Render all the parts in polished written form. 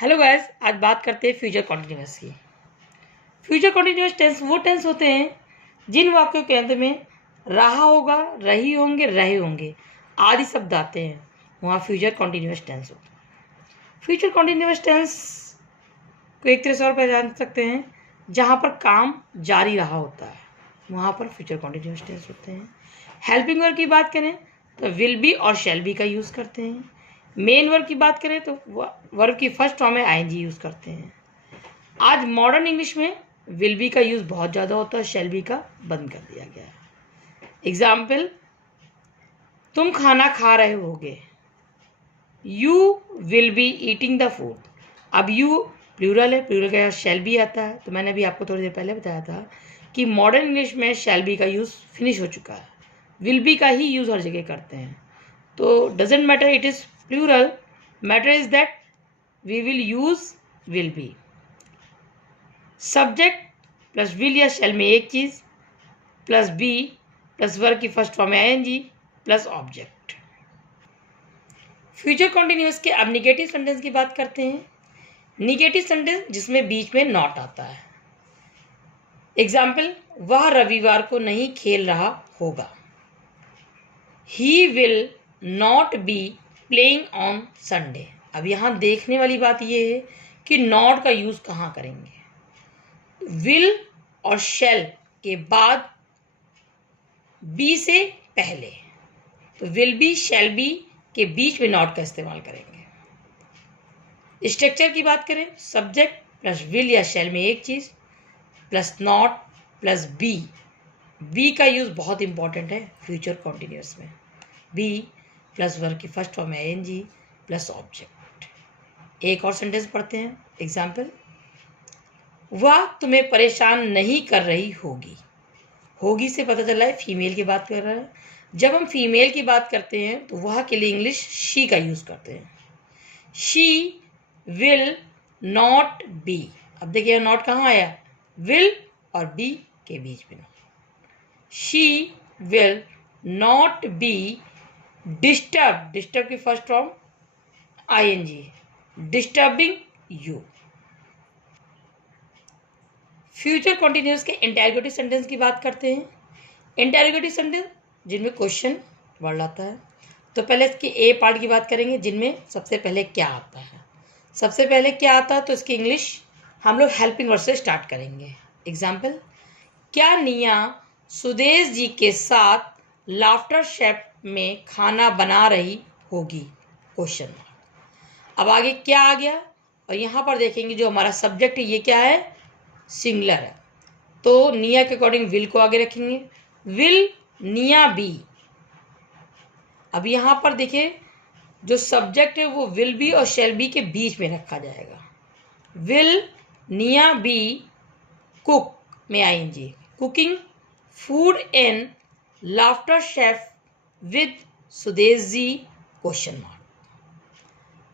Hello guys, आज बात करते हैं फ्यूचर कॉन्टिन्यूअस की। फ्यूचर कॉन्टिन्यूअस टेंस वो टेंस होते हैं जिन वाक्यों के अंत में रहा होगा, रही होंगे, रहे होंगे आदि शब्द आते हैं, वहाँ फ्यूचर कॉन्टिन्यूअस टेंस होता है। फ्यूचर कॉन्टिन्यूअस टेंस को एक तरह से और पहचान सकते हैं, जहाँ पर काम जारी रहा होता है वहाँ पर फ्यूचर कॉन्टिन्यूअस टेंस होते हैं। हेल्पिंग वर्ब की बात करें तो विल बी और शैल बी का यूज़ करते हैं। मेन वर्ब की बात करें तो वर्ब की फर्स्ट फॉर्म में आईएनजी यूज़ करते हैं। आज मॉडर्न इंग्लिश में विल बी का यूज़ बहुत ज़्यादा होता है, शैल बी का बंद कर दिया गया है। एग्जाम्पल, तुम खाना खा रहे होगे, you will be eating the food. अब यू प्लूरल है, प्लूरल का शैल बी आता है। तो मैंने अभी आपको थोड़ी देर पहले बताया था कि मॉडर्न इंग्लिश में शैल बी का यूज़ फिनिश हो चुका है, विल बी का ही यूज़ हर जगह करते हैं। तो doesn't matter it is plural, matter is that we will use will be। Subject plus will या शैल में एक चीज़ प्लस बी प्लस वर्ब की फर्स्ट फॉर्म में ING plus object. Future continuous के अब निगेटिव सेंटेंस की बात करते हैं। निगेटिव सेंटेंस जिसमें बीच में नॉट आता है। एग्जाम्पल, वह रविवार को नहीं खेल रहा होगा, he will not be playing on Sunday. अब यहाँ देखने वाली बात यह है कि नॉट का यूज़ कहाँ करेंगे। विल और शैल के बाद बी से पहले, तो विल बी शैल बी के बीच में नॉट का इस्तेमाल करेंगे। स्ट्रक्चर की बात करें, सब्जेक्ट प्लस विल या शैल में एक चीज़ plus not plus be. Be का यूज़ बहुत इंपॉर्टेंट है फ्यूचर कॉन्टिन्यूअस में। बी प्लस वर्ब की फर्स्ट फॉर्म में आईएनजी प्लस ऑब्जेक्ट। एक और सेंटेंस पढ़ते हैं। एग्जाम्पल, वह तुम्हें परेशान नहीं कर रही होगी। होगी से पता चला है फीमेल की बात कर रहा है। जब हम फीमेल की बात करते हैं तो वह के लिए इंग्लिश शी का यूज़ करते हैं। She will not B. अब देखिए नॉट कहाँ आया, विल और बी के बीच में। She will not be disturb, disturb की first form ING, disturbing you. Future continuous के इंटेरोगेटिव सेंटेंस की बात करते हैं। इंटेरोगेटिव सेंटेंस जिनमें क्वेश्चन वर्ड आता है। तो पहले इसके ए पार्ट की बात करेंगे, जिनमें सबसे पहले क्या आता है। सबसे पहले क्या आता है तो इसकी इंग्लिश हम लोग हेल्पिंग वर्ड से स्टार्ट करेंगे। एग्जाम्पल, क्या निया सुदेश जी के साथ लाफ्टर शेफ में खाना बना रही होगी, क्वेश्चन मार्क। अब आगे क्या आ गया, और यहाँ पर देखेंगे जो हमारा सब्जेक्ट है ये क्या है, सिंगुलर है। तो निया के अकॉर्डिंग विल को आगे रखेंगे, विल निया बी। अब यहाँ पर देखिए जो सब्जेक्ट है वो विल बी और शैल बी के बीच में रखा जाएगा। विल निया बी कुक में ING, cooking food in laughter chef with Sudesh ji, question mark.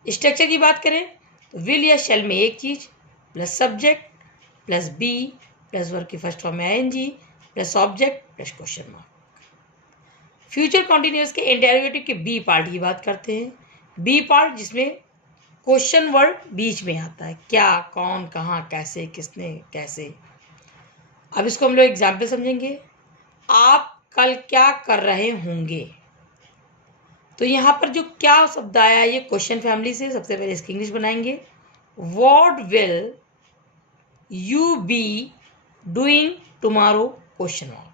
Structure की बात करें तो विल या शैल में एक चीज plus subject plus be plus verb की फर्स्ट फॉर्म में ING plus object plus question mark. Future continuous के इंटेरोगेटिव के बी पार्ट की बात करते हैं। बी पार्ट जिसमें क्वेश्चन वर्ड बीच में आता है, क्या, कौन, कहाँ, कैसे, किसने, कैसे। अब इसको हम लोग एग्जाम्पल समझेंगे। आप कल क्या कर रहे होंगे। तो यहाँ पर जो क्या शब्द आया ये क्वेश्चन फैमिली से। सबसे पहले इसकी इंग्लिश बनाएंगे, what will you be doing tomorrow, question mark.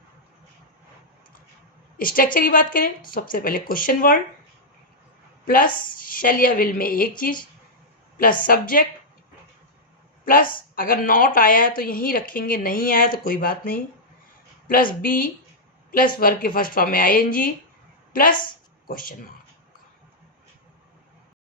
Structure की बात करें तो सबसे पहले क्वेश्चन वर्ड प्लस शैल या विल में एक चीज प्लस सब्जेक्ट प्लस अगर नॉट आया है तो यहीं रखेंगे, नहीं आया तो कोई बात नहीं, प्लस बी प्लस वर्ब के फर्स्ट फॉर्म में आईएनजी प्लस क्वेश्चन मार्क।